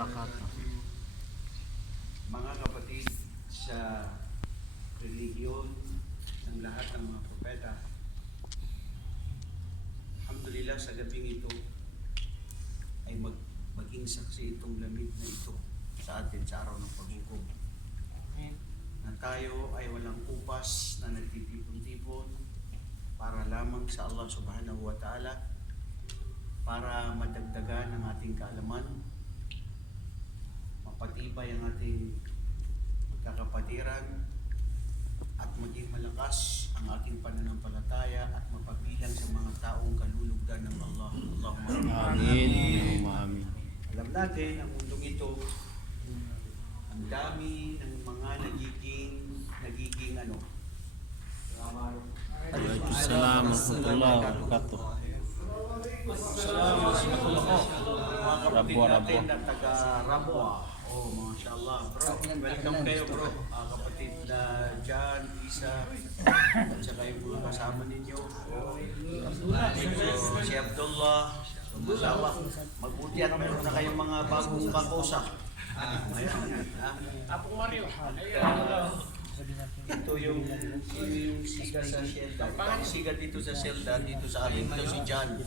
wabarakatuh. Mga kapatid sa relihiyon ng lahat ng mga propeta, Alhamdulillah sa gabing ito ay mag, maging saksi itong lamig na ito sa atin sa araw ng paghukom. Na tayo ay walang upas na nagtitipon-tipon para lamang sa Allah subhanahu wa ta'ala para madagdagan ang ating kaalaman, mapatibay ang ating kakapatiran, at maging malakas ang ating pananampalataya at mapabilang sa mga taong kalulugdan ng Allah. Allahumma Amin. Amin. Alam natin, ang mundong ito, ang dami ng mga nagiging, nagiging ano, Waalaikumsalam warahmatullahi wabarakatuh. mga kapatid Rabwa, natin rabwa. taga Rabwa. Oh, mashallah. Bro, welcome kayo bro. Mga kapatid na John, Isa, at saka yung mga kasama ninyo. So, si Abdullah, so, masawa. Mabuti at meron na kayong mga bagong kakosa. Ayan. ha? Apong Mario. Ito yung, ito yung siga sa Shelda. Ito ang siga dito sa Shelda, dito sa amin. Ito si John.